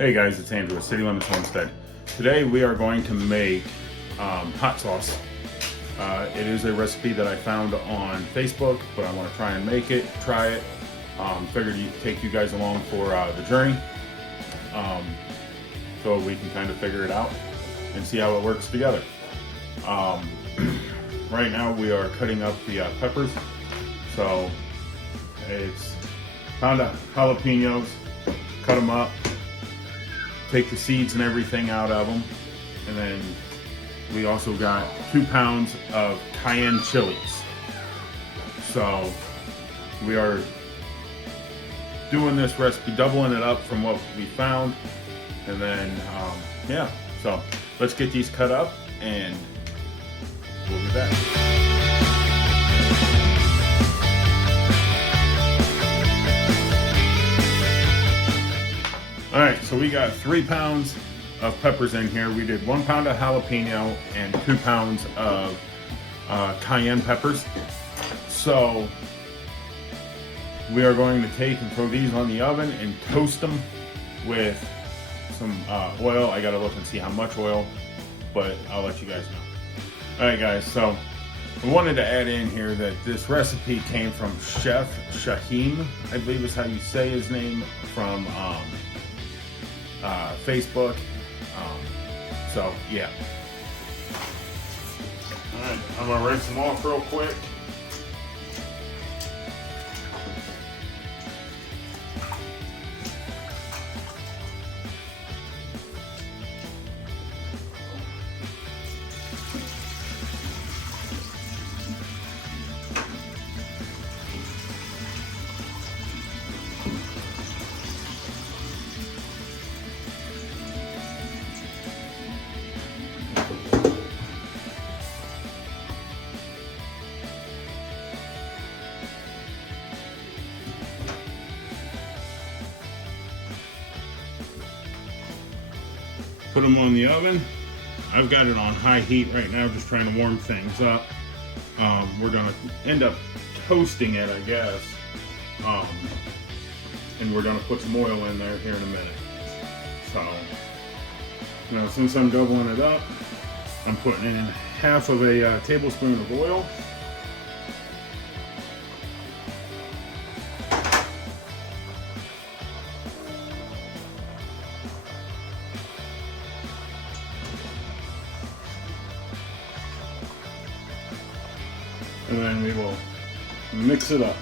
Hey guys, it's Andrew with City Limits Homestead. Today we are going to make hot sauce. It is a recipe that I found on Facebook, but I want to try and make it, try it. Figured take you guys along for the journey, so we can kind of figure it out and see how it works together. Right now we are cutting up the peppers. So it's found jalapenos, cut them up, take the seeds and everything out of them, and then we also got 2 pounds of cayenne chilies. So we are doing this recipe, doubling it up from what we found, and then yeah, so let's get these cut up and we'll be back. All right, so we got 3 pounds of peppers in here. We did 1 pound of jalapeno and 2 pounds of cayenne peppers. So we are going to take and throw these on the oven and toast them with some oil. I gotta look and see how much oil, but I'll let you guys know. All right, guys, so I wanted to add in here that this recipe came from Chef Shaheen, I believe is how you say his name, from Facebook. So yeah. All right, I'm gonna rinse them off real quick. Put them on the oven. I've got it on high heat right now, just trying to warm things up. We're gonna end up toasting it, I guess. And we're gonna put some oil in there here in a minute. So, now since I'm doubling it up, I'm putting in half of a tablespoon of oil. And then we will mix it up.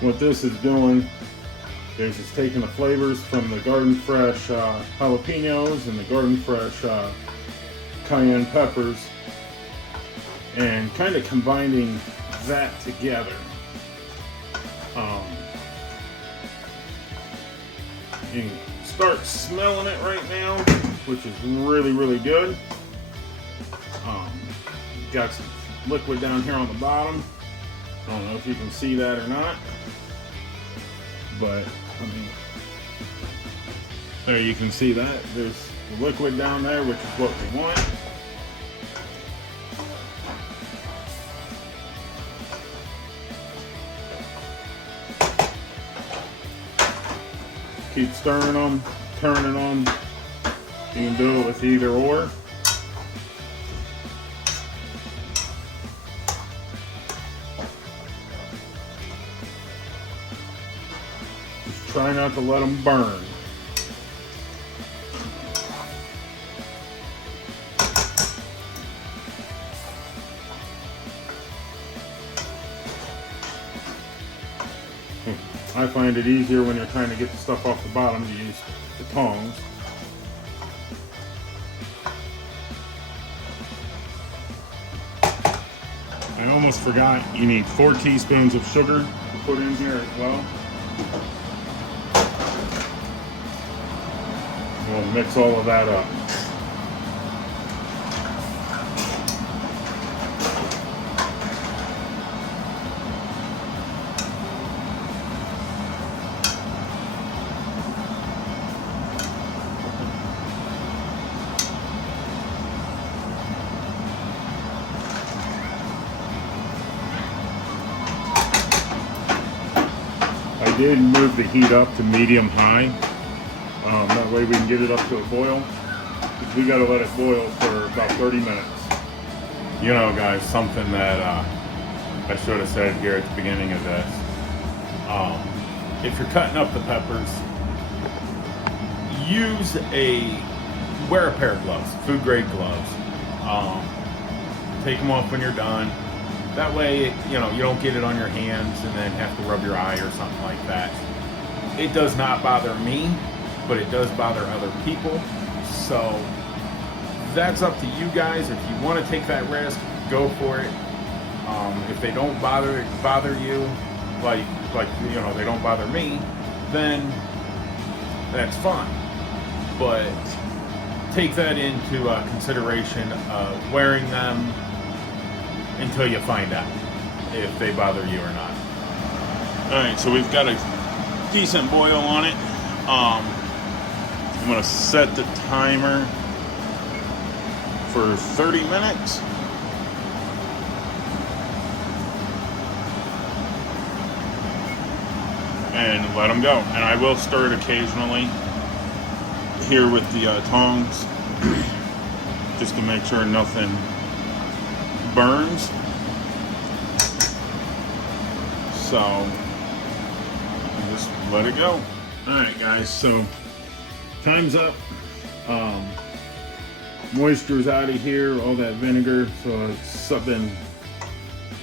What this is doing is it's taking the flavors from the Garden Fresh jalapenos and the Garden Fresh cayenne peppers and kind of combining that together. You can start smelling it right now, which is really, really good. Got some liquid down here on the bottom. I don't know if you can see that or not, but I mean, there you can see that. There's the liquid down there, which is what we want. Keep stirring them, turning them. You can do it with either or. Try not to let them burn. I find it easier when you're trying to get the stuff off the bottom to use the tongs. I almost forgot, you need 4 teaspoons of sugar to put in here as well. We'll mix all of that up. I did move the heat up to medium high. That way we can get it up to a boil. We got to let it boil for about 30 minutes. You know, guys, something that I should have said here at the beginning of this. If you're cutting up the peppers, wear a pair of gloves, food grade gloves. Take them off when you're done. That way, you know, you don't get it on your hands and then have to rub your eye or something like that. It does not bother me, but it does bother other people. So that's up to you guys. If you want to take that risk, go for it. If they don't bother you, like you know, they don't bother me, then that's fine. But take that into consideration of wearing them until you find out if they bother you or not. Alright, so we've got a decent boil on it. I'm going to set the timer for 30 minutes. And let them go. And I will stir it occasionally here with the tongs just to make sure nothing burns. So just let it go. Alright guys, so time's up. Moisture's out of here, all that vinegar, so it's been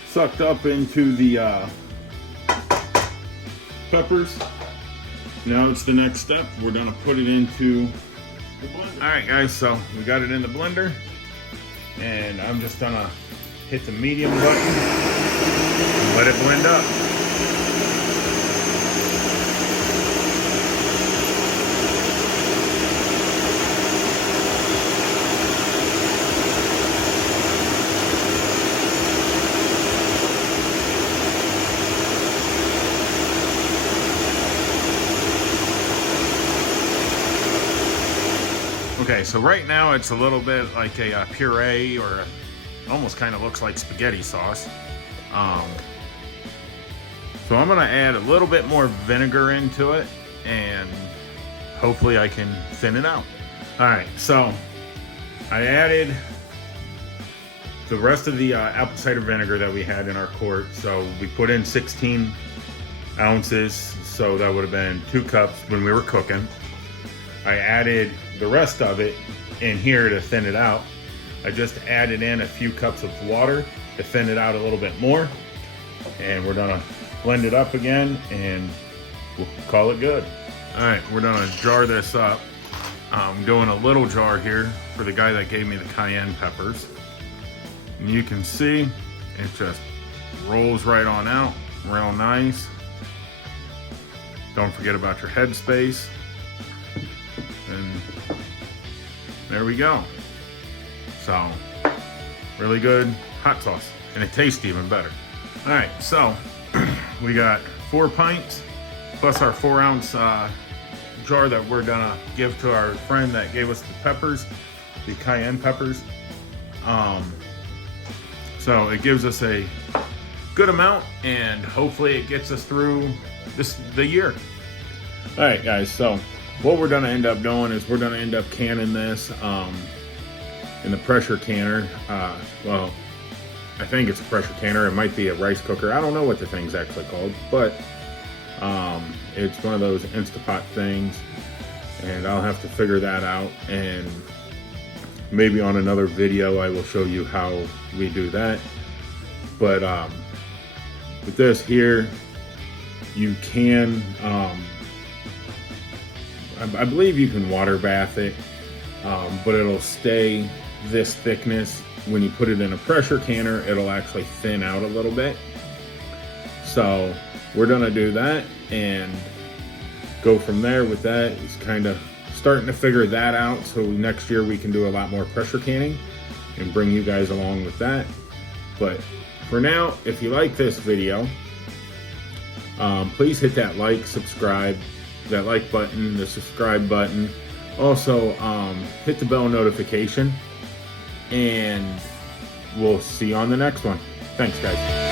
sucked up into the peppers. Now it's the next step. We're gonna put it into the blender. Alright guys, so we got it in the blender, and I'm just gonna hit the medium button and let it blend up. Okay, so right now it's a little bit like a puree, or almost kind of looks like spaghetti sauce. So I'm gonna add a little bit more vinegar into it, and hopefully I can thin it out. All right, so I added the rest of the apple cider vinegar that we had in our quart. So we put in 16 ounces, so that would have been 2 cups when we were cooking. I added the rest of it in here to thin it out. I just added in a few cups of water to thin it out a little bit more. And we're gonna blend it up again and we'll call it good. All right, we're gonna jar this up. I'm doing a little jar here for the guy that gave me the cayenne peppers. And you can see it just rolls right on out, real nice. Don't forget about your headspace. And there we go. So, really good hot sauce, and it tastes even better. All right, so we got 4 pints plus our 4-ounce jar that we're gonna give to our friend that gave us the peppers, the cayenne peppers. So it gives us a good amount, and hopefully it gets us through the year. All right, guys, so what we're gonna end up doing is we're gonna end up canning this in the pressure canner. Well, I think it's a pressure canner. It might be a rice cooker. I don't know what the thing's actually called, but it's one of those Instapot things, and I'll have to figure that out. And maybe on another video I will show you how we do that. But with this here, you can I believe you can water bath it, but it'll stay this thickness. When you put it in a pressure canner, it'll actually thin out a little bit. So we're gonna do that and go from there with that. It's kind of starting to figure that out, so next year we can do a lot more pressure canning and bring you guys along with that. But for now, if you like this video, please hit that like, subscribe, that like button, the subscribe button. Also, hit the bell notification, and we'll see you on the next one. Thanks, guys.